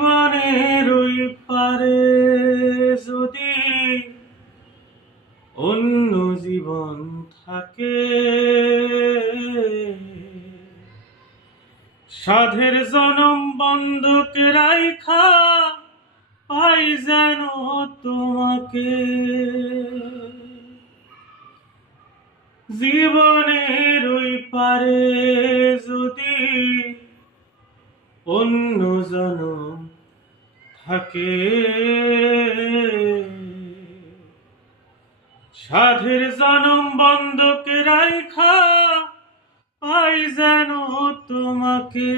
জীবনের ওই পারে যদি অন্য জীবন থাকে, সাধের জনম বন্ধক রাইখা পাই যেন তোমাকে। জীবনের ওই পারে যদি অন্য জনম থাকে, সাধের জনম বন্ধক রাইখা পাই যেন তোমাকে।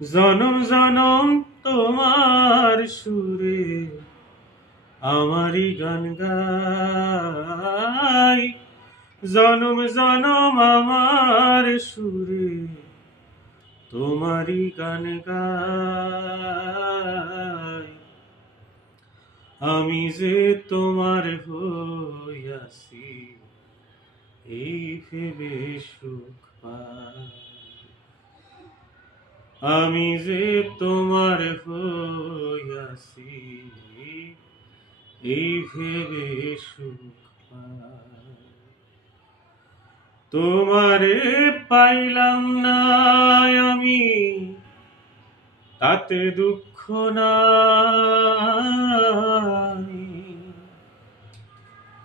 জনম জনম তোমার সুরে আমারই গান গাই, জনম জনম আমার সুরে তোমারই গান গাই। আমি যে তোমার হইয়াছি এই ভেবে সুখ পাই, আমি যে তোমার হইয়াছি এই ভেবে সুখ পাই। তোমারে পাইলাম না আমি তাতে দুঃখ নাই,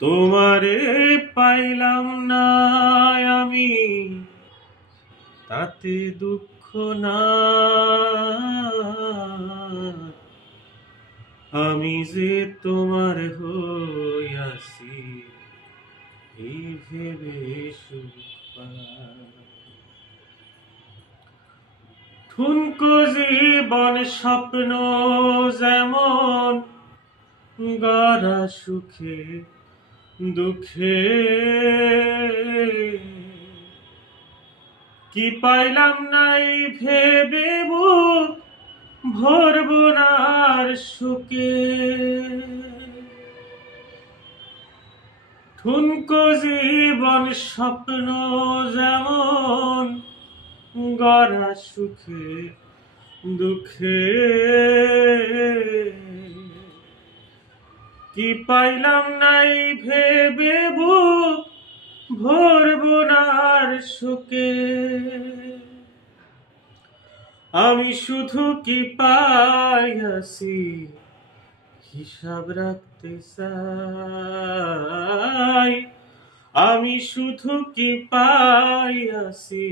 তোমারে পাইলাম না আমি তাতে দুঃখ নাই। আমি যে তোমার হইয়াছি এই ভেবে সুখ পাই। ঠুনকো জীবন স্বপ্ন যেমন গড়া সুখে দুঃখে, কি পাইলাম নাই ভেবে বুক ভরব না আর সুখে। ঠুনকো জীবন স্বপ্ন যেমন গড়া সুখে দুঃখে, কি পাইলাম নাই ভেবে বুক ভরব না আর সুখে। আমি শুধু কি পাইয়াছি হিসাব রাখতে চাই, আমি শুধু কি পাইয়াছি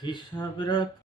হিসাব রাখতে